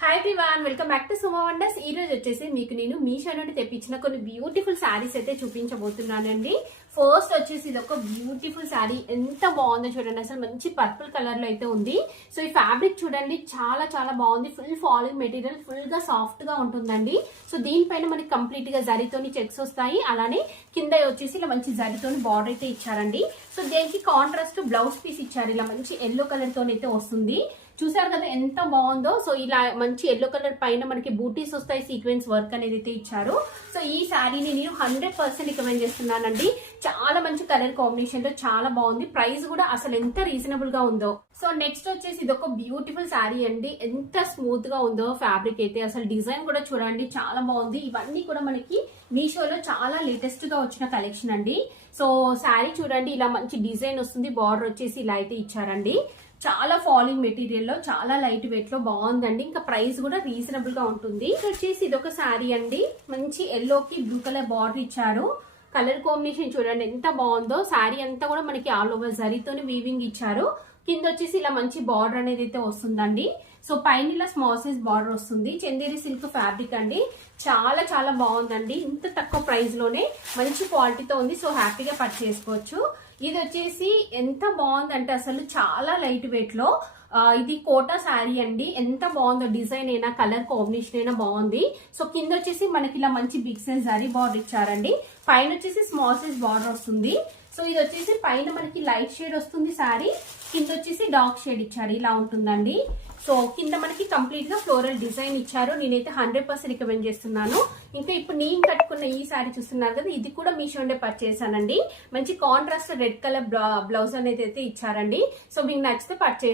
Hi everyone, welcome back to Sumo wonders. ఈ రోజు వచ్చేసి మీకు నేను మీషో నుండి తెప్పించిన కొన్ని బ్యూటిఫుల్ శారీస్ అయితే చూపించబోతున్నానండి. ఫస్ట్ వచ్చేసి ఇది ఒక బ్యూటిఫుల్ శారీ, ఎంత బాగుందో చూడండి. అసలు మంచి పర్పుల్ కలర్ లో అయితే ఉంది. సో ఈ ఫ్యాబ్రిక్ చూడండి, చాలా చాలా బాగుంది. ఫుల్ ఫాలింగ్ మెటీరియల్, ఫుల్ గా సాఫ్ట్ గా ఉంటుందండి. సో దీనిపైన మనకి కంప్లీట్ గా జరీతోని చెక్స్ వస్తాయి. అలానే కింద వచ్చేసి ఇలా మంచి జరీతోని బార్డర్ అయితే ఇచ్చారండి. సో దీనికి కాంట్రాస్ట్ బ్లౌజ్ పీస్ ఇచ్చారు. ఇలా మంచి ఎల్లో కలర్ తోని అయితే వస్తుంది. చూసారు కదా ఎంత బాగుందో. సో ఇలా మంచి ఎల్లో కలర్ పైన మనకి బూటీస్ వస్తాయి, సీక్వెన్స్ వర్క్ అనేది అయితే ఇచ్చారు. సో ఈ శారీని నేను 100% రికమెండ్ చేస్తున్నానండి. చాలా మంచి కలర్ కాంబినేషన్ లో చాలా బాగుంది. ప్రైస్ కూడా అసలు ఎంత రీజనబుల్ గా ఉందో. సో నెక్స్ట్ వచ్చేసి ఇది ఒక బ్యూటిఫుల్ శారీ అండి. ఎంత స్మూత్ గా ఉందో ఫ్యాబ్రిక్ అయితే. అసలు డిజైన్ కూడా చూడండి చాలా బాగుంది. ఇవన్నీ కూడా మనకి మీషోలో చాలా లేటెస్ట్ గా వచ్చిన కలెక్షన్ అండి. సో శారీ చూడండి, ఇలా మంచి డిజైన్ వస్తుంది. బార్డర్ వచ్చేసి ఇలా అయితే ఇచ్చారండి. చాలా ఫాలింగ్ మెటీరియల్ లో, చాలా లైట్ వెయిట్ లో బాగుందండి. ఇంకా ప్రైస్ కూడా రీజనబుల్ గా ఉంటుంది. వచ్చేసి ఇది ఒక శారీ అండి. మంచి ఎల్లోకి బ్లూ కలర్ బార్డర్ ఇచ్చారు. కలర్ కాంబినేషన్ చూడండి ఎంత బాగుందో. శారీ అంతా కూడా మనకి ఆల్ ఓవర్ జరీతోని వీవింగ్ ఇచ్చారు. కింద వచ్చేసి ఇలా మంచి బార్డర్ అనేది అయితే వస్తుందండి. సో పైన ఇలా స్మాల్ సైజ్ బార్డర్ వస్తుంది. చందేరి సిల్క్ ఫ్యాబ్రిక్ అండి. చాలా చాలా బాగుందండి. ఇంత తక్కువ ప్రైస్ లోనే మంచి క్వాలిటీతో ఉంది. సో హ్యాపీగా పర్చేస్ చేసుకోవచ్చు. ఇది వచ్చేసి ఎంత బాగుందంటే అసలు చాలా లైట్ వెయిట్ లో, ఇది కోటా శారీ అండి. ఎంత బాగుందో, డిజైన్ అయినా కలర్ కాంబినేషన్ అయినా బాగుంది. సో కింద వచ్చేసి మనకి ఇలా మంచి బిగ్ సైజ్ జరీ బార్డర్ ఇచ్చారండి. పైన వచ్చేసి స్మాల్ సైజ్ బార్డర్ వస్తుంది. సో ఇది వచ్చేసి పైన మనకి లైట్ షేడ్ వస్తుంది శారీ, కింద వచ్చేసి డార్క్ షేడ్ ఇచ్చారు. ఇలా ఉంటుందండి. సో కింద మనకి కంప్లీట్ గా ఫ్లోరల్ డిజైన్ ఇచ్చారు. నేనైతే 100% రికమెండ్ చేస్తున్నాను. ఇంకా ఇప్పుడు నేను కట్టుకున్న ఈ శారీ చూస్తున్నారు కదా, ఇది కూడా మీషో నుండే పర్చేస్ చేశానండి. మంచి కాంట్రాస్ట్ రెడ్ కలర్ బ్లౌజ్ అనేది అయితే ఇచ్చారండి. సో మీకు నచ్చితే పర్చేస్